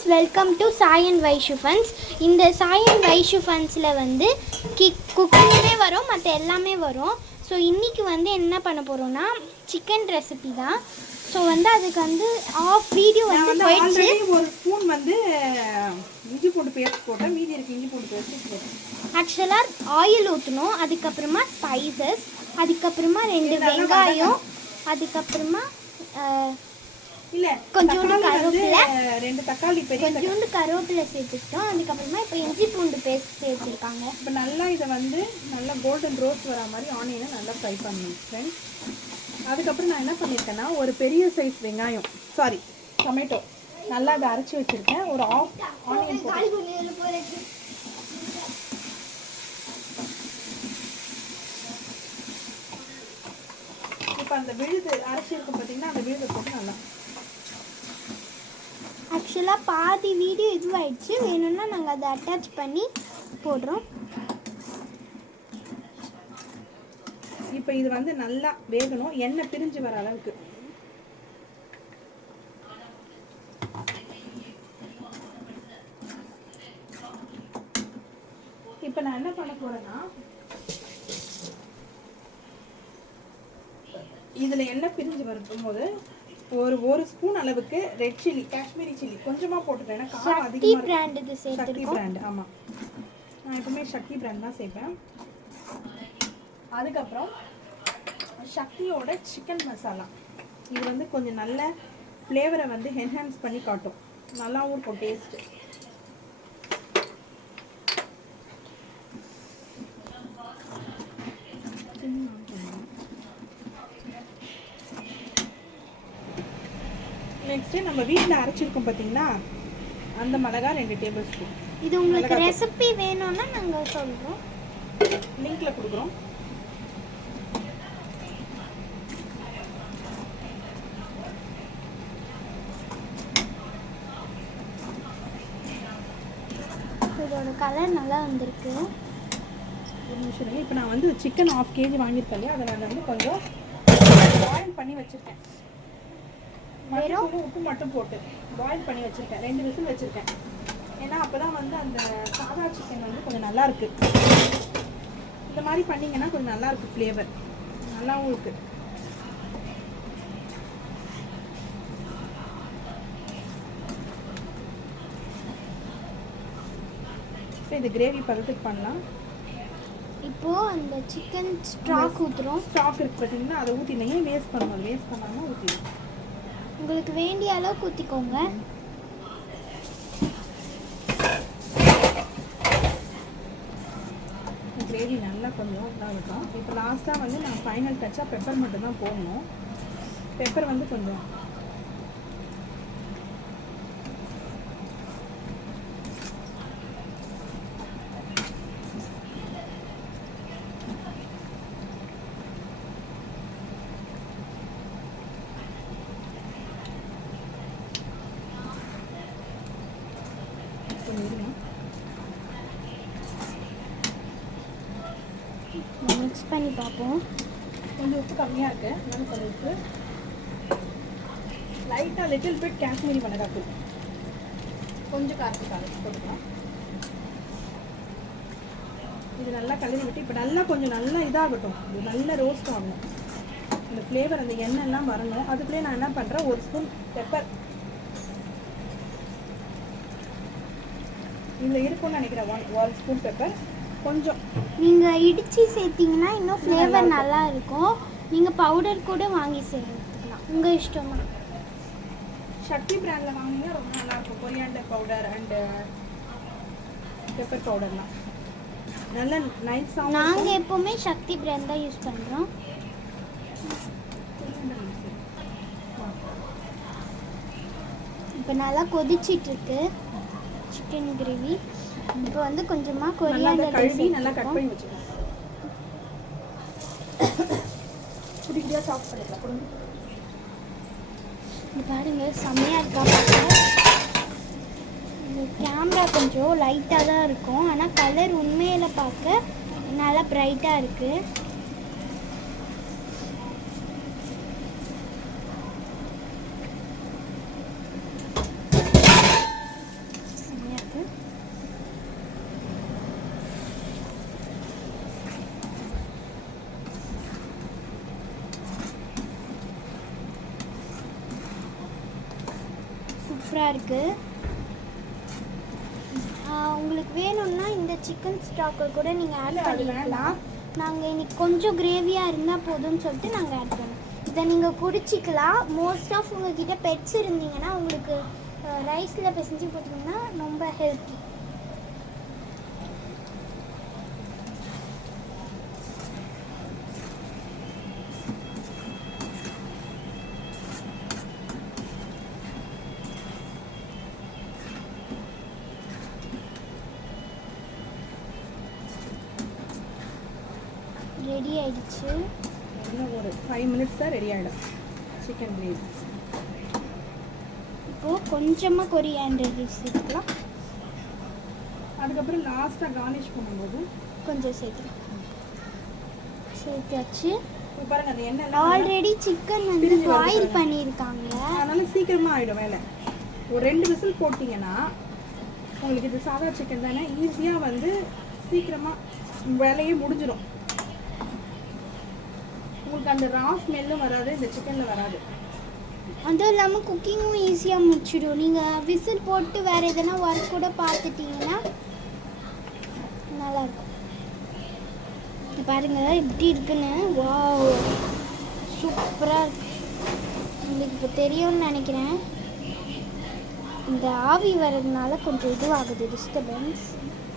Friends, welcome to Sai and Vaishu funs. இந்த Sai and Vaishu ஃபன்ஸில் வந்து குக்கிங்குமே வரும், மற்ற எல்லாமே வரும். ஸோ இன்றைக்கி வந்து என்ன பண்ண போகிறோன்னா சிக்கன் ரெசிபி தான். ஸோ வந்து அதுக்கு வந்து ஆஃப் வீடியோ வந்து போயிடுச்சு. ஒரு ஸ்பூன் வந்து இஞ்சி பூண்டு பேஸ்ட் போட்டேன், மீதி இருக்கு இஞ்சி பூண்டு பேஸ்ட் போட்டேன். ஆக்சுவலாக ஆயில் ஊற்றணும், அதுக்கப்புறமா ஸ்பைசஸ், அதுக்கப்புறமா 2 வெங்காயம், அதுக்கப்புறமா இல்ல கொஞ்சோண்டு கருவேப்பிலை, 2 தக்காளி, கொஞ்சோண்டு கருவேப்பிலை சேர்த்துக்கிட்டோம். அதுக்கப்புறமா இப்போ இஞ்சி பூண்டு பேஸ்ட் சேர்த்துருக்காங்க. இப்போ நல்லா இதை வந்து நல்லா கோல்டன் ரோஸ்ட் வர மாதிரி ஆனியனை நல்லா ஃப்ரை பண்ணணும் ஃப்ரெண்ட்ஸ். அதுக்கப்புறம் நான் என்ன பண்ணியிருக்கேன்னா, ஒரு பெரிய சைஸ் வெங்காயம், டொமேட்டோ நல்லா அதை அரைச்சி வச்சுருக்கேன். ஒரு ஆஃப் ஆனியன் போட்டு இப்போ அந்த விழுது அரைச்சி இருக்கும் பார்த்தீங்கன்னா, அந்த விழுதை போட்டு நல்லா. ஆக்சுவலாக பாதி வீடியோ இதுவாகிடுச்சு, வேணும்னா நாங்கள் அதை அட்டாச் பண்ணி போடுறோம். இப்போ இது வந்து நல்லா வேகணும், எண்ணெய் பிரிஞ்சு வர அளவுக்கு. இப்போ நான் என்ன பண்ண போறேன்னா, இதுல எண்ணெய் பிரிஞ்சு வரும்போது ஒரு ஸ்பூன் அளவுக்கு ரெட் சில்லி, காஷ்மீரி சில்லி கொஞ்சமா போட்டுட்டேன். காரம் அதிகமா இருக்கு. சக்தி பிராண்ட், ஆமா, நான் எப்பவுமே சக்தி பிராண்ட் தான் சேர்ப்பேன். அதுக்கப்புறம் சக்தியோட சிக்கன் மசாலா, இது வந்து கொஞ்சம் நல்ல ஃப்ளேவரை வந்து என்ஹான்ஸ் பண்ணி காட்டும், நல்லாவும் இருக்கும் டேஸ்ட். நெக்ஸ்ட் நம்ம வீட்டில் அரைச்சிருக்கோம் பார்த்தீங்களா, அந்த மிளகா 2 டேபிள் ஸ்பூன். இது உங்களுக்கு ரெசிபி வேணும்னா நாங்கள் சொல்கிறோம், லிங்க்ல கொடுக்குறோம். இதோட கலர் நல்லா வந்திருக்கு. ஒரு நிமிஷம். இப்போ நான் வந்து சிக்கன் 1/2 kg வாங்கியிருக்கேன் இல்லையா, அதை நான் வந்து கொஞ்சம் பாயில் பண்ணி வச்சுருக்கேன். வெறும் உப்பு மட்டும் போட்டு பாயில் பண்ணி வச்சுருக்கேன். 2 விசில் வச்சுருக்கேன். ஏன்னா அப்போ தான் வந்து அந்த சாதா சிக்கன் வந்து கொஞ்சம் நல்லா இருக்கு. இந்த மாதிரி பண்ணிங்கன்னா கொஞ்சம் நல்லா இருக்கு, ஃப்ளேவர் நல்லாவும் இருக்கு. இப்போ இந்த கிரேவி பதத்துக்கு பண்ணலாம். இப்போது அந்த சிக்கன் ஸ்டாக் ஊற்றுறோம். ஸ்டாக் இருக்கு பார்த்தீங்கன்னா, அதை ஊற்றினீங்க, வேஸ்ட் பண்ணுவோம். வேஸ்ட் பண்ணாமல் ஊற்றிடுவோம். உங்களுக்கு வேண்டிய அளவுக்கு ஊற்றிக்கோங்க. கிரேவி நல்லா கொஞ்சம் இதாகட்டும். இப்போ லாஸ்ட்டாக வந்து நான் ஃபைனல் டச்சாக பெப்பர் மட்டும்தான் போடணும். பெப்பர் வந்து கொஞ்சம் மிக்ஸ் பண்ணி பார்ப்போம். கொஞ்சம் உப்பு கம்மியாக இருக்குது, அதனால கொஞ்சம் உப்பு, லைட்டாக லிட்டில் பிட் காஷ்மீரி மிளகாத்தூள், கொஞ்சம் காரத்துக்காக போட்டுக்கலாம். இது நல்லா கலரி விட்டு இப்போ நல்லா கொஞ்சம் நல்லா இதாகட்டும், இது நல்லா ரோஸ்ட் ஆகணும். இந்த ஃப்ளேவர் அந்த எண்ணெய்லாம் வரணும். அதுக்குள்ளே நான் என்ன பண்ணுறேன், 1 ஸ்பூன் பெப்பர் இதில் இருக்கும்னு நினைக்கிறேன். 1 ஸ்பூன் பெப்பர் கொஞ்சம் நீங்கள் இடித்து சேர்த்திங்கன்னா இன்னும் ஃப்ளேவர் நல்லா இருக்கும். நீங்கள் பவுடர் கூட வாங்கி சேர்த்துக்கலாம், உங்கள் இஷ்டம் தான். சக்தி பிராண்டில் வாங்கினா ரொம்ப நல்லாயிருக்கும். கொரியாண்டர் பவுடர் அண்டு பெப்பர் பவுடர்லாம் நல்ல நைஸாக. நாங்கள் எப்போவுமே சக்தி பிராண்ட் தான் யூஸ் பண்ணுறோம். இப்போ நல்லா கொதிச்சிட்ருக்கு சிக்கன் கிரேவி. இப்போ வந்து கொஞ்சமாக கொரியாண்டர் கழுவி நல்லா கட் பண்ணி வச்சுக்கோங்க. குட்டியாக சாப் பண்ணிக்கலாம். இது பாருங்க, செம்மையாக இருக்கா பார்க்க. இந்த கேமரா கொஞ்சம் லைட்டாக தான் இருக்கும், ஆனால் கலர் உண்மையில் பார்க்க நல்லா பிரைட்டாக இருக்குது. சூப்பராக இருக்குது. உங்களுக்கு வேணும்னா இந்த சிக்கன் ஸ்டாக்கை கூட நீங்கள் ஆட் பண்ணிக்கலாம். நாங்கள் இன்னைக்கு கொஞ்சம் கிரேவியாக இருந்தால் போதும்னு சொல்லிட்டு நாங்கள் ஆட் பண்ணோம். இதை நீங்கள் குடிச்சிக்கலாம். மோஸ்ட் ஆஃப் உங்ககிட்ட பெட்ஸ் இருந்தீங்கன்னா உங்களுக்கு ரைஸில் பிசைஞ்சு போட்டிங்கன்னா ரொம்ப ஹெல்த்தி. ரெடி ஆயிடுச்சு. இன்னும் ஒரு 5 minutes தான் ரெடி ஆகிடும் சிக்கன் கிரேவி. இப்போது கொஞ்சமாக கொரியாண்டர் சேர்த்துக்கலாம். அதுக்கப்புறம் லாஸ்ட்டாக கார்னிஷ் பண்ணும்போது கொஞ்சம் சேர்த்தாச்சு. இப்போ பாருங்கள் அந்த எண்ணெய் ஆல்ரெடி சிக்கன் வந்து பாயில் பண்ணியிருக்காங்க, அதனால சீக்கிரமாக ஆகிடும் வேலை. ஒரு 2 விசில் போட்டிங்கன்னா உங்களுக்கு இது சாதா சிக்கன் தானே, ஈஸியாக வந்து சீக்கிரமாக வேலையே முடிஞ்சிடும். உங்களுக்கு அந்த ரா ஸ்மெல்லும் வராது, இந்த சிக்கனில் வராது. அதுவும் இல்லாமல் குக்கிங்கும் ஈஸியாக முடிச்சிடும். நீங்கள் விசில் போட்டு வேறு எதனா ஒர்க் கூட பார்த்துட்டிங்கன்னா நல்லாயிருக்கும். பாருங்கள் எப்படி இருக்குன்னு. வாவ், சூப்பராக இருக்கு. உங்களுக்கு இப்போ தெரியும்னு நினைக்கிறேன். இந்த ஆவி வர்றதுனால கொஞ்சம் இதுவாகுது, டிஸ்டர்பன்ஸ்.